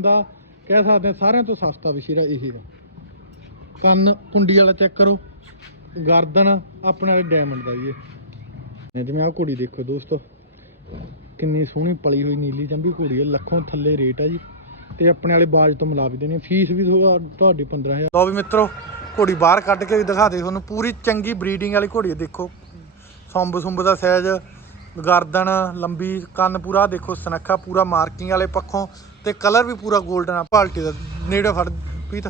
ਦਾ ਕਹਿ ਸਕਦੇ ਸਾਰਿਆਂ ਤੋਂ ਸਸਤਾ ਵਿਸ਼ੇਰਾ ਇਹ ਹੈ। ਕੰਨ ਕੁੰਡੀ ਵਾਲਾ ਚੈੱਕ ਕਰੋ, ਗਰਦਨ ਆਪਣੇ ਵਾਲੇ ਡਾਇਮੰਡ ਦਾ ਜੀ ਇਹ ਜਿਵੇਂ ਆਹ ਘੋੜੀ ਦੇਖੋ ਦੋਸਤੋ, ਕਿੰਨੀ ਸੋਹਣੀ ਪਲੀ ਹੋਈ ਨੀਲੀ ਚੰਬੀ ਘੋੜੀ ਹੈ, ਲੱਖੋਂ ਥੱਲੇ ਰੇਟ ਆ ਜੀ। ਤੇ ਆਪਣੇ ਵਾਲੇ ਬਾਜ ਤੋਂ ਮਿਲਾ ਵੀ ਦੇਣੀ ਫੀਸ ਵੀ ਤੁਹਾ- ਤੁਹਾਡੀ 15000 ਲਓ ਵੀ ਮਿੱਤਰੋ, ਘੋੜੀ ਬਾਹਰ ਕੱਢ ਕੇ ਵੀ ਦਿਖਾ ਦੇ ਤੁਹਾਨੂੰ। ਪੂਰੀ ਚੰਗੀ ਬਰੀਡਿੰਗ ਵਾਲੀ ਘੋੜੀ ਦੇਖੋ। ਸੁੰਬ ਸੁੰਬ ਦਾ ਸਾਈਜ਼ ਗਰਦਨ ਲੰਬੀ ਕੰਨ ਪੂਰਾ ਦੇਖੋ ਸਨੱਖਾ ਪੂਰਾ ਮਾਰਕਿੰਗ ਵਾਲੇ ਪੱਖੋਂ ਤੇ ਕਲਰ ਵੀ ਪੂਰਾ 골ਡਨ ਆ ਪਾਲਟੀ ਦਾ ਨੇੜੇ ਫੜ ਪੀਤ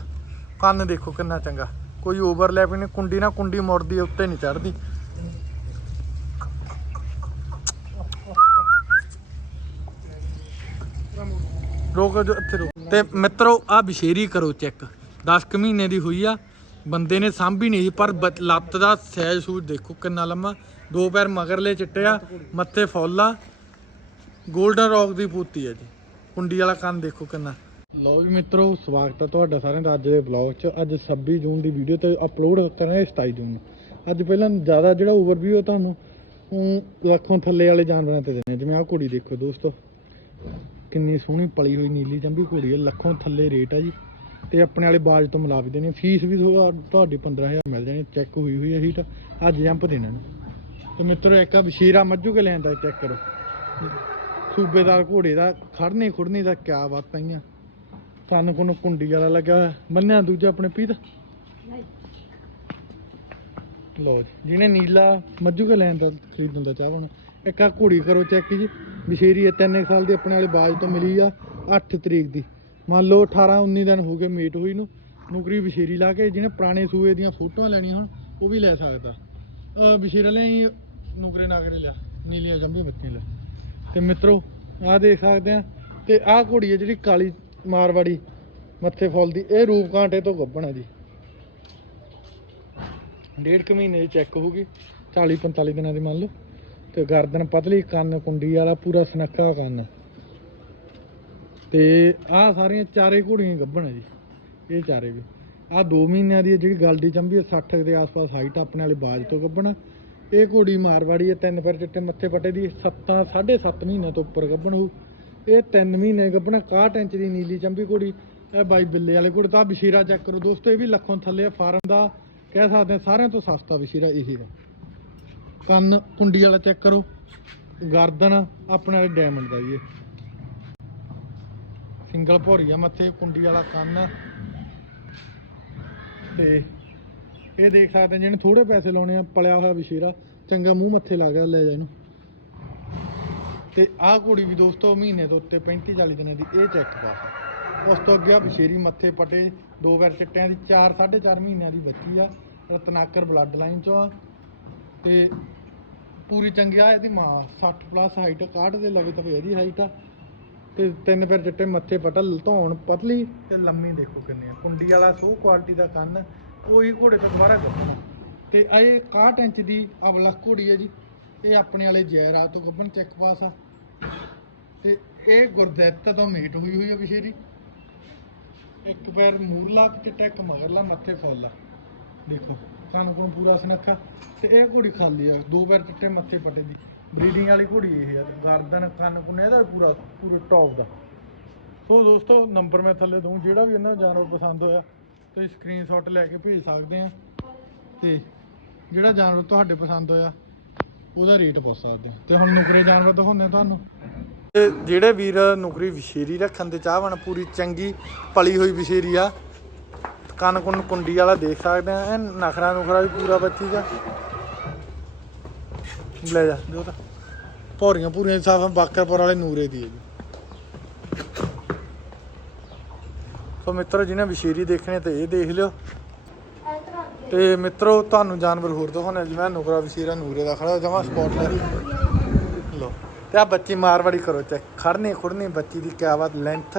ਕੰਨ ਦੇਖੋ ਕਿੰਨਾ ਚੰਗਾ। ਕੋਈ ਓਵਰਲੈਪ ਨਹੀਂ ਕੁੰਡੀ ਨਾ ਕੁੰਡੀ ਮੁੜਦੀ ਉੱਤੇ ਨਹੀਂ ਚੜਦੀ ਰੋਕ ਜੋ ਇੱਥੇ ਰੋਕ। ਤੇ ਮਿੱਤਰੋ ਆ ਬਿਸ਼ੇਰੀ ਕਰੋ ਚੈੱਕ 10 ਕੁ ਮਹੀਨੇ ਦੀ ਹੋਈ ਆ ਬੰਦੇ ਨੇ ਸਾਂਭੀ ਨਹੀਂ ਸੀ, ਪਰ ਲੱਤ ਦਾ ਸਾਈਜ਼ ਸੂਜ ਦੇਖੋ ਕਿੰਨਾ ਲੰਮਾ। ਦੋ ਪੈਰ ਮਗਰਲੇ ਚਿੱਟੇ ਆ, ਮੱਥੇ ਫੁੱਲ ਆ। 골ਡਨ ਰੌਕ ਦੀ ਪੂਤੀ ਆ ਜੀ। ਕੁੰਡੀ ਵਾਲਾ ਕੰਨ ਦੇਖੋ ਕਿੰਨਾ। ਲਓ ਜੀ ਮਿੱਤਰੋ, ਸਵਾਗਤ ਹੈ ਤੁਹਾਡਾ ਸਾਰਿਆਂ ਦਾ ਅੱਜ ਦੇ ਵਲੌਗ 'ਚ। ਅੱਜ 26 ਜੂਨ ਦੀ ਵੀਡੀਓ ਤੇ ਅਪਲੋਡ ਕਰਾਂਗੇ 27 ਜੂਨ ਨੂੰ। ਅੱਜ ਪਹਿਲਾਂ ਜ਼ਿਆਦਾ ਜਿਹੜਾ ਓਵਰਵਿਊ ਹੈ ਤੁਹਾਨੂੰ ਲੱਖੋਂ ਥੱਲੇ ਵਾਲੇ ਜਾਨਵਰਾਂ ਤੇ ਦਿੰਦੇ ਜਿਵੇਂ ਆਹ ਕੁੜੀ ਦੇਖੋ ਦੋਸਤੋ। ਕਿੰਨੀ ਸੋਹਣੀ ਪਲੀ ਹੋਈ ਨੀਲੀ ਚੰਬੀ ਘੋੜੀ ਹੈ ਲੱਖੋਂ ਥੱਲੇ ਰੇਟ ਹੈ ਜੀ। ਤੇ ਆਪਣੇ ਵਾਲੇ ਬਾਜ ਤੋਂ ਮਿਲਾ ਵੀ ਦੇਣੀ ਫੀਸ ਵੀ ਤੁਹਾ- ਤੁਹਾਡੀ 15000 ਮਿਲ ਜਾਣੀ। ਚੈੱਕ ਹੋਈ ਹੋਈ ਹੈ ਹੀਟ ਅੱਜ ਜੰਪ ਦੇਣਾ ਨੂੰ ਤੇ ਮਿੱਤਰੋ ਇੱਕ ਆ ਬਸ਼ੀਰਾ ਮੱਜੂ ਕੇ ਲੈਣ ਦਾ ਚੈੱਕ ਕਰੋ। ਸੂਬੇਦਾਰ ਘੋੜੇ ਦਾ ਖੜਨੇ ਖੁੜਨੇ ਦਾ ਕਿਆ ਬਾਤਾਂ ਆਈਆਂ ਕੰਨ ਕੋਨ ਕੁੰਡੀ ਵਾਲਾ ਲੱਗਾ ਹੋਇਆ। ਦੂਜਾ ਆਪਣੇ ਪੀਤ? ਲੋ ਜਿਹਨੇ ਨੀਲਾ ਮੱਜੂ ਕੇ ਲੈਣ ਦਾ ਖਰੀਦਣ ਦਾ ਚਾਹਵਣ ਇੱਕ ਆ ਘੋੜੀ ਕਰੋ ਚੈੱਕ ਜੀ। ਬਸ਼ੇਰੀ ਹੈ 3 ਸਾਲ ਦੀ ਆਪਣੇ ਵਾਲੇ ਬਾਜ ਤੋਂ ਮਿਲੀ ਆ 8 ਤਰੀਕ ਦੀ। ਮੰਨ ਲਓ 18 19 ਦਿਨ ਹੋ ਗਏ ਮੀਟ ਹੋਈ ਨੂੰ, ਨੁਕਰੀ ਬਸ਼ੇਰੀ ਲਾ ਕੇ ਜਿਹਨੇ ਪੁਰਾਣੇ ਸੂਏ ਦੀਆਂ ਫੋਟੋਆਂ ਲੈਣੀਆਂ ਹੁਣ, ਉਹ ਵੀ ਲੈ ਸਕਦਾ। ਅਹ ਬਸ਼ੇਰਾ ਲੈ ਨਾਗਰੇ ਲਿਆ, ਨੀਲੀਆਂ ਜੰਬੀਆਂ ਬੱਤੀਆਂ ਤੇ ਮਿੱਤਰੋ, ਆਹ ਦੇਖ ਸਕਦੇ ਆ ਤੇ ਆਹ ਘੋੜੀ ਹੈ ਜਿਹੜੀ ਕਾਲੀ ਮਾਰਵਾੜੀ ਮੱਥੇ ਫੁੱਲ ਦੀ, ਇਹ ਰੂਪ ਕਾਂਟੇ ਤੋਂ ਗੱਭਣ ਆ ਜੀ। ਡੇਢ ਕੁ ਮਹੀਨੇ ਦੀ ਚੈੱਕ ਹੋਊਗੀ 40 45 ਦਿਨਾਂ ਦੀ ਮੰਨ ਲਓ। ਤੇ ਗਰਦਨ ਪਤਲੀ, ਕੰਨ ਕੁੰਡੀ ਵਾਲਾ, ਪੂਰਾ ਸਨੱਖਾ ਕੰਨ। ਤੇ ਆਹ ਸਾਰੀਆਂ ਚਾਰੇ ਘੋੜੀਆਂ ਗੱਭਣ ਆ ਜੀ, ਇਹ ਚਾਰੇ ਵੀ। ਆਹ 2 ਮਹੀਨਿਆਂ ਦੀ ਹੈ ਜਿਹੜੀ ਗਲਦੀ ਚੰਬੀ ਹੈ 60 ਦੇ ਆਸ-ਪਾਸ ਹਾਈਟ ਆਪਣੇ ਵਾਲੇ ਬਾਜ ਤੋਂ ਗੱਭਣ ਇਹ ਘੋੜੀ ਮਾਰਵਾੜੀ ਹੈ, ਤਿੰਨ ਫਿਰ ਚਿੱਟੇ ਮੱਥੇ ਪੱਟੇ ਦੀ 7 7.5 ਮਹੀਨਿਆਂ ਤੋਂ ਉੱਪਰ ਗੱਭਣ ਹੋਊ। ਇਹ 3 ਮਹੀਨੇ ਗੱਭਣ 61 ਇੰਚ ਦੀ ਨੀਲੀ ਚੰਬੀ ਘੋੜੀ, ਇਹ ਬਾਈ ਬਿੱਲੇ ਵਾਲੇ ਘੋੜੀ ਤਾਂ ਬਸ਼ੀਰਾ ਚੈੱਕ ਕਰੋ ਦੋਸਤੋ, ਇਹ ਵੀ ਲੱਖੋਂ ਥੱਲੇ ਆ, ਫਾਰਮ ਦਾ ਕਹਿ ਸਕਦੇ ਹਾਂ ਸਾਰਿਆਂ ਤੋਂ ਸਸਤਾ ਬਸ਼ੀਰਾ ਇਹੀ ਦਾ ਕੰਨ ਕੁੰਡੀ ਵਾਲਾ ਚੈੱਕ ਕਰੋ, ਗਰਦਨ ਆਪਣੇ ਵਾਲੇ ਡਾਇਮੰਡ ਦਾ ਜੀ ਇਹ। ਸਿੰਗਲ ਭੋਰੀਆ ਮੱਥੇ, ਕੁੰਡੀ ਵਾਲਾ ਕੰਨ। ਤੇ ਇਹ ਦੇਖ ਸਕਦੇ ਹਾਂ, ਜਿਹਨੇ ਥੋੜੇ ਪੈਸੇ ਲਾਉਣੇ ਆ, ਪਲਿਆ ਹੋਇਆ ਬਸ਼ੀਰਾ ਚੰਗਾ ਮੂੰਹ ਮੱਥੇ ਲਾ ਗਿਆ, ਲੈ ਜਾ ਇਹਨੂੰ। ਤੇ ਆਹ ਕੁੜੀ ਵੀ ਦੋਸਤੋ ਮਹੀਨੇ ਤੋਂ ਉੱਤੇ 35 40 ਦਿਨਾਂ ਦੀ, ਇਹ ਚੈੱਕ ਪਾਸ ਉਸ ਤੋਂ ਅੱਗੇ ਆ ਬਸ਼ੀਰੀ ਮੱਥੇ ਪਟੇ, ਦੋ ਵਾਰ ਚਿੱਟਿਆਂ ਦੀ 4 4.5 ਮਹੀਨਿਆਂ ਦੀ ਬੱਚੀ ਆ, ਰਤਨਾਕਰ ਬਲੱਡ ਲਾਈਨ ਚੋਂ ਆ। ਤੇ ਪੂਰੀ ਚੰਗੀ ਆ ਇਹਦੀ ਮਾਂ 60 ਪਲੱਸ ਹਾਈਟ 61 ਦੇ ਲਵੇ ਤਵੇ ਇਹਦੀ ਹਾਈਟ ਆ। ਤੇ ਤਿੰਨ ਪੈਰ ਚਿੱਟੇ ਮੱਥੇ ਪਟਲ ਧੌਣ ਪਤਲੀ, ਤੇ ਲੰਮੀ ਦੇਖੋ ਕਿੰਨੇ ਆ। ਕੁੰਡੀ ਵਾਲਾ ਸੋ ਕੁਆਲਿਟੀ ਦਾ ਕੰਨ ਉਹੀ ਘੋੜੇ ਤੋਂ ਦੁਬਾਰਾ ਗੱਭਣ ਤੇ ਇਹ 61 ਇੰਚ ਦੀ ਅਵਲਾ ਘੋੜੀ ਹੈ ਜੀ। ਇਹ ਆਪਣੇ ਵਾਲੇ ਜੈਰਾ ਤੋਂ ਗੱਭਣ ਚੈੱਕ ਪਾਸ ਆ। ਤੇ ਇਹ ਗੁਰਦਿੱਤ ਤੋਂ ਮੀਟ ਹੋਈ ਹੋਈ ਆ ਵਿਸ਼ੇਰੀ ਇੱਕ ਪੈਰ ਮੂਰਲਾ ਚਿੱਟਾ, ਇੱਕ ਮਗਰਲਾ, ਮੱਥੇ ਫੁੱਲ ਆ। ਦੇਖੋ ਕੰਨ ਕੋਲ ਪੂਰਾ ਸੁਨੱਖਾ? ਤੇ ਇਹ ਘੋੜੀ ਖਾਲੀ ਆ। ਦੋ ਪੈਰ ਚਿੱਟੇ, ਮੱਥੇ ਫਟੇ ਦੀ। ਬਰੀਡਿੰਗ ਵਾਲੀ ਘੋੜੀ ਇਹ ਆ। ਗਰਦਨ, ਕੰਨ, ਕੁੰਨ, ਇਹਦਾ ਪੂਰਾ ਪੂਰਾ ਟੌਪ ਦਾ। ਸੋ ਦੋਸਤੋ ਨੰਬਰ ਮੈਂ ਥੱਲੇ ਦਊਂ। ਜਿਹੜਾ ਵੀ ਇਹਨਾਂ ਨੂੰ ਜਾਨਵਰ ਪਸੰਦ ਹੋਇਆ ਤੇ ਸਕਰੀਨਸ਼ਾਟ ਲੈ ਕੇ ਭੇਜ ਸਕਦੇ ਆ। ਤੇ ਜਿਹੜਾ ਜਾਨਵਰ ਤੁਹਾਡੇ ਪਸੰਦ ਹੋਇਆ, ਉਹਦਾ ਰੇਟ ਪੁੱਛ ਸਕਦੇ ਆ। ਤੇ ਹੁਣ ਨੁਕਰੇ ਜਾਨਵਰ ਦਿਖਾਉਂਦੇ ਆ ਤੁਹਾਨੂੰ। ਤੇ ਜਿਹੜੇ ਵੀਰ ਨੁਕਰੀ ਵਿਸ਼ੇਰੀ ਰੱਖਣ ਦੇ ਚਾਹਵਣ ਪੂਰੀ ਚੰਗੀ ਪਲੀ ਹੋਈ ਵਿਸ਼ੇਰੀ ਆ, ਕੰਨ ਕੁੰਨ ਕੁੰਡੀ ਵਾਲਾ ਦੇਖ ਸਕਦੇ ਆ। ਇਹ ਨਖਰਾ ਨੁਖਰਾ ਵੀ ਪੂਰਾ ਬੱਚੀ ਦਾ। ਲੈ ਜਾ ਜੋ ਤਾਂ। ਭੌਰੀਆਂ ਪੂਰੀਆਂ ਸਾਫ਼ ਬਾਕਰਪੁਰ ਵਾਲੇ ਨੂਰੇ ਦੀ ਹੈ ਜੀ। ਸੋ ਮਿੱਤਰੋ, ਜਿਹਨੇ ਵਿਸ਼ੇਰੀ ਦੇਖਣੇ ਤੇ ਇਹ ਦੇਖ ਲਿਓ। ਤੇ ਮਿੱਤਰੋ, ਤੁਹਾਨੂੰ ਜਾਨਵਰ ਹੋਰ ਦਿਖਾਉਣੇ ਜਿਵੇਂ ਨੁਕਰਾ ਵਿਸ਼ੇਰਾ ਨੂਰੇ ਦਾ ਖੜਾ, ਜਮਾ ਸਪੌਟ ਲੈ। ਲੋ ਤੇ ਆ ਬੱਚੀ ਮਾਰਵਾੜੀ ਕਰੋ ਚੈੱਕ ਖੜਨੀ ਖੁੜਨੀ ਬੱਚੀ ਦੀ ਕਿਆ ਬਾਤ ਲੈਂਥ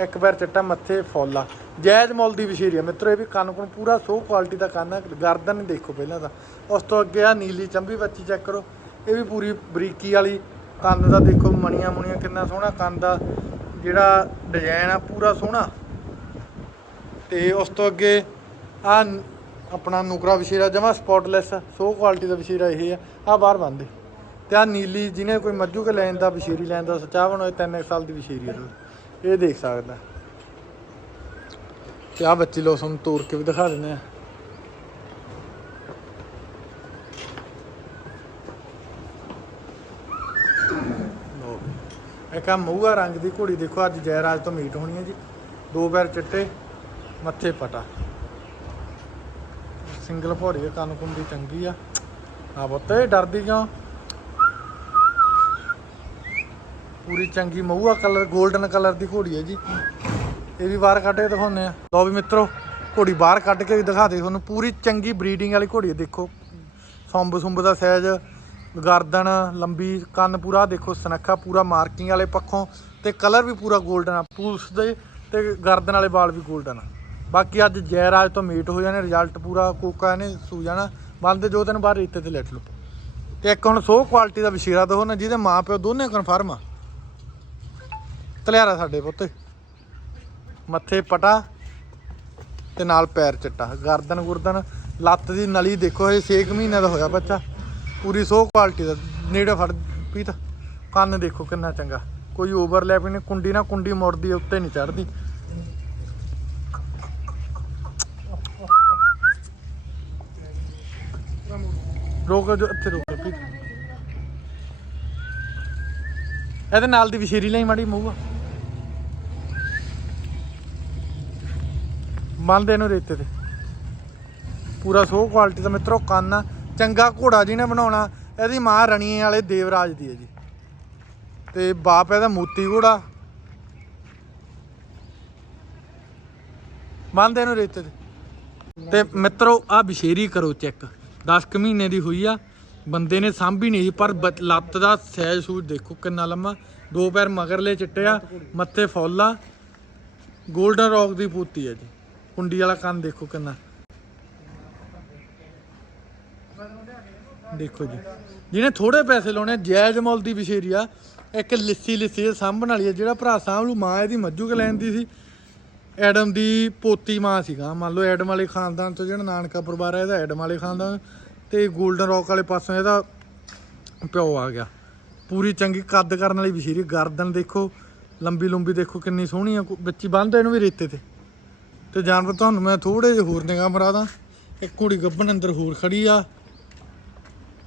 ਇੱਕ ਵਾਰ ਚਿੱਟਾ, ਮੱਥੇ ਫੁੱਲ ਜੈਜ ਮੁੱਲ ਦੀ ਵਿਸ਼ੇਰੀ ਆ। ਮਿੱਤਰੋ, ਇਹ ਵੀ ਕੰਨ ਕੋਲ ਪੂਰਾ ਸੋ ਕੁਆਲਿਟੀ ਦਾ ਕੰਨ ਆ। ਗਰਦਨ ਦੇਖੋ ਪਹਿਲਾਂ ਤਾਂ। ਉਸ ਤੋਂ ਅੱਗੇ ਆ ਨੀਲੀ ਚੰਬੀ ਬੱਚੀ ਚੈੱਕ ਕਰੋ। ਇਹ ਵੀ ਪੂਰੀ ਬਰੀਕੀ ਵਾਲੀ। ਕੰਨ ਦਾ ਦੇਖੋ ਮਣੀਆਂ ਮੁਣੀਆਂ ਕਿੰਨਾ ਸੋਹਣਾ। ਕੰਨ ਦਾ ਜਿਹੜਾ ਡਿਜ਼ਾਈਨ ਆ, ਪੂਰਾ ਸੋਹਣਾ। ਤੇ ਉਸ ਤੋਂ ਅੱਗੇ ਆ ਆਪਣਾ ਨੁਕਰਾ ਵਿਸ਼ੇਰਾ ਜਮਾ ਸਪੌਟਲੈਸ ਸੋ ਕੁਆਲਿਟੀ ਦਾ ਵਿਸ਼ੇਰਾ ਇਹ ਆ ਆ ਬਾਹਰ ਬੰਦੇ ਤੇ ਆ ਨੀਲੀ ਜਿਹਨੇ ਕੋਈ ਮੱਝੂ ਕੇ ਲੈਣ ਦਾ ਵਿਸ਼ੇਰੀ ਲੈਣ ਦਾ ਸਚਾਵਣ ਹੋਏ 3 ਸਾਲ ਦੀ ਵਿਸ਼ੇਰੀ ਹੈ ਇਹ ਦੇਖ ਸਕਦਾ। ਤੇ ਆ ਬੱਚੀ ਲੋ ਤੁਹਾਨੂੰ ਤੋੜ ਕੇ ਵੀ ਦਿਖਾ ਦਿੰਦੇ ਆ। ਲਓ ਵੀ। ਇੱਕ ਆ ਮਊਆ ਰੰਗ ਦੀ ਘੋੜੀ ਦੇਖੋ, ਅੱਜ ਜੈਰਾਜ ਤੋਂ ਮੀਟ ਹੋਣੀ ਹੈ ਜੀ। ਦੋ ਪੈਰ ਚਿੱਟੇ। ਮੱਥੇ ਪਟਾ। ਸਿੰਗਲ ਭੌਰੀ ਆ, ਕੰਨ ਕੁੰਡੀ ਚੰਗੀ ਆ। ਆ ਬੱਤੇ ਡਰਦੀ ਕਿਉਂ? ਪੂਰੀ ਚੰਗੀ ਮਊਆ ਕਲਰ 골ਡਨ ਕਲਰ ਦੀ ਘੋੜੀ ਹੈ ਜੀ। ਇਹ ਵੀ ਬਾਹਰ ਕੱਢ ਕੇ ਦਿਖਾਉਂਦੇ ਆ। ਲਓ ਵੀ ਮਿੱਤਰੋ, ਘੋੜੀ ਬਾਹਰ ਕੱਢ ਕੇ ਵੀ ਦਿਖਾ ਦੇ। ਤੁਹਾਨੂੰ ਪੂਰੀ ਚੰਗੀ ਬਰੀਡਿੰਗ ਵਾਲੀ ਘੋੜੀ ਦੇਖੋ। ਸੰਬ ਸੁੰਬ ਦਾ ਸਾਈਜ਼ ਗਰਦਨ, ਲੰਬੀ ਕੰਨ ਪੂਰਾ, ਦੇਖੋ ਸਨੱਖਾ ਪੂਰਾ ਮਾਰਕਿੰਗ ਵਾਲੇ ਪੱਖੋਂ ਤੇ ਕਲਰ ਵੀ ਪੂਰਾ 골ਡਨ ਆ। ਪੂਸ ਦੇ ਤੇ ਗਰਦਨ ਵਾਲੇ ਵਾਲ ਵੀ 골ਡਨ ਆ। ਬਾਕੀ ਅੱਜ ਜੈਰਾਜ ਤੋਂ ਮੀਟ ਹੋ ਜਾਣੇ ਰਿਜ਼ਲਟ ਪੂਰਾ ਕੋਕਾ ਨੇ ਸੂ ਜਾਣਾ। ਬੰਦੇ ਜੋ ਦਿਨ ਬਾਅਦ ਰੀਤੇ ਤੇ ਲੈਟ ਲਓ ਤੇ ਇੱਕ ਹੁਣ ਸੋ ਕੁਆਲਿਟੀ ਦਾ ਵਿਸ਼ੇਰਾ ਦੋ, ਨਾ ਜਿਹਦੇ ਮਾਂ ਪਿਓ ਦੋਨੇ ਕਨਫਰਮ ਆ। ਤਲਿਆਰਾ ਸਾਡੇ ਪੁੱਤੇ। ਮੱਥੇ ਪਟਾ ਤੇ ਨਾਲ ਪੈਰ ਚਿੱਟਾ। ਗਰਦਨ ਗੁਰਦਨ, ਲੱਤ ਦੀ ਨਲੀ ਦੇਖੋ, ਇਹ 6 ਮਹੀਨੇ ਦਾ ਹੋਇਆ ਬੱਚਾ। ਪੂਰੀ ਸੋ ਕੁਆਲਿਟੀ ਦਾ, ਨੇੜੇ ਫੜ ਪੀਤਾ। ਕੰਨ ਦੇਖੋ ਕਿੰਨਾ ਚੰਗਾ। ਕੋਈ ਓਵਰਲੈਪ ਨਹੀਂ, ਕੁੰਡੀ ਨਾ ਕੁੰਡੀ ਮੁੜਦੀ, ਉੱਤੇ ਨਹੀਂ ਚੜਦੀ ਰੋਕ ਜੋ, ਇੱਥੇ ਰੋਕ ਪੀਤ ਇਹਦੇ ਨਾਲ ਦੀ ਵਿਸ਼ੇਰੀ ਲਈ ਮਾੜੀ ਮੂੰਹ। ਮੰਨਦੇ ਨੂੰ ਰੇਤੇ ਤੇ। ਪੂਰਾ ਸੋ ਕੁਆਲਿਟੀ ਦਾ ਮਿੱਤਰੋ, ਕੰਨ ਆ। ਚੰਗਾ ਘੋੜਾ ਜਿਹਨੇ ਬਣਾਉਣਾ, ਇਹਦੀ ਮਾਂ ਰਣੀਏ ਵਾਲੇ ਦੇਵਰਾਜ ਦੀ ਹੈ ਜੀ। ਤੇ ਬਾਪ ਇਹਦਾ ਮੋਤੀ ਘੋੜਾ। ਮੰਨਦੇ ਨੂੰ ਰੇਤੇ ਤੇ। ਤੇ ਮਿੱਤਰੋ ਆ ਬਿਸ਼ੇਰੀ ਕਰੋ ਚੈੱਕ। 10 ਕੁ ਮਹੀਨੇ ਦੀ ਹੋਈ ਆ ਬੰਦੇ ਨੇ ਸਾਂਭੀ ਨਹੀਂ ਸੀ, ਪਰ ਲੱਤ ਦਾ ਸਾਈਜ਼ ਸੂਜ ਦੇਖੋ ਕਿੰਨਾ ਲੰਮਾ। ਦੋ ਪੈਰ ਮਗਰਲੇ ਚਿੱਟੇ ਆ ਮੱਥੇ ਫੌਲਾ ਆ। 골ਡਨ ਰੌਕ ਦੀ ਪੂਤੀ ਹੈ ਜੀ। ਕੁੰਡੀ ਵਾਲਾ ਕੰਨ ਦੇਖੋ ਕਿੰਨਾ। ਦੇਖੋ ਜੀ। ਜਿਹਨੇ ਥੋੜੇ ਪੈਸੇ ਲਾਉਣੇ ਆ, ਜਾਇਜ਼ ਮੁੱਲ ਦੀ ਵਿਸ਼ੇਰੀ ਆ। ਇੱਕ ਲਿੱਸੀ ਲਿੱਸੀ ਸਾਂਭਣ ਵਾਲੀ ਆ ਜਿਹੜਾ ਭਰਾ ਸਾਂਭ ਲੂ ਮਾਂ ਇਹਦੀ ਮੱਜੂ ਕੇ ਲੈਂਦੀ ਸੀ। ਐਡਮ ਦੀ ਪੋਤੀ ਮਾਂ ਸੀਗਾ। ਮੰਨ ਲਓ ਐਡਮ ਵਾਲੇ ਖਾਨਦਾਨ ਤੋਂ ਜਿਹੜਾ ਨਾਨਕਾ ਪਰਿਵਾਰ ਹੈ ਇਹਦਾ ਐਡਮ ਵਾਲੇ ਖਾਨਦਾਨ ਤੇ 골ਡਨ ਰੌਕ ਵਾਲੇ ਪਾਸੋਂ ਇਹਦਾ ਪਿਓ ਆ ਗਿਆ। ਪੂਰੀ ਚੰਗੀ ਕੱਦ ਕਰਨ ਵਾਲੀ ਵਿਸ਼ੇਰੀ ਗਰਦਨ ਦੇਖੋ, ਲੰਬੀ ਲੰਬੀ ਦੇਖੋ ਕਿੰਨੀ ਸੋਹਣੀ ਆ। ਬੱਚੀ ਬੰਨਦੇ ਇਹਨੂੰ ਵੀ ਰੇਤੇ ਤੇ। ਤੇ ਜਾਨਵਰ, ਤੁਹਾਨੂੰ ਮੈਂ ਥੋੜੇ ਜਿਹਾ ਹੋਰ ਨਿਗਾਹ ਮਰਾ ਦਾਂ। ਇੱਕ ਕੁੜੀ ਗੱਭਣ ਅੰਦਰ ਹੋਰ ਖੜੀ ਆ।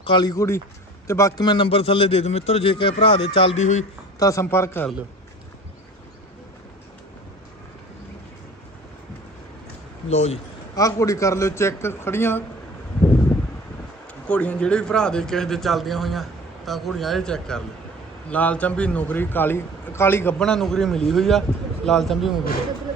ਕਾਲੀ ਕੁੜੀ ਤੇ ਬਾਕੀ ਮੈਂ ਨੰਬਰ ਥੱਲੇ ਦੇ ਦੂੰ ਮਿੱਤਰ। ਜੇ ਕਿਸੇ ਭਰਾ ਦੇ ਚੱਲਦੀ ਹੋਈ ਤਾਂ ਸੰਪਰਕ ਕਰ ਲਿਓ। ਲੋ ਜੀ, ਆਹ ਕੁੜੀ ਕਰ ਲਿਓ ਚੈੱਕ ਖੜੀਆਂ। ਘੋੜੀਆਂ ਜਿਹੜੇ ਵੀ ਭਰਾ ਦੇ ਕਿਸੇ ਦੇ ਚੱਲਦੀਆਂ ਹੋਈਆਂ, ਤਾਂ ਘੋੜੀਆਂ ਇਹ ਚੈੱਕ ਕਰ ਲਿਓ। ਲਾਲ ਚੰਬੀ ਨੁਕਰੀ, ਕਾਲੀ ਕਾਲੀ ਗੱਬਣਾ ਨੁਕਰੀ ਮਿਲੀ ਹੋਈ ਆ, ਲਾਲ ਚੰਬੀ ਨੁਕਰੀ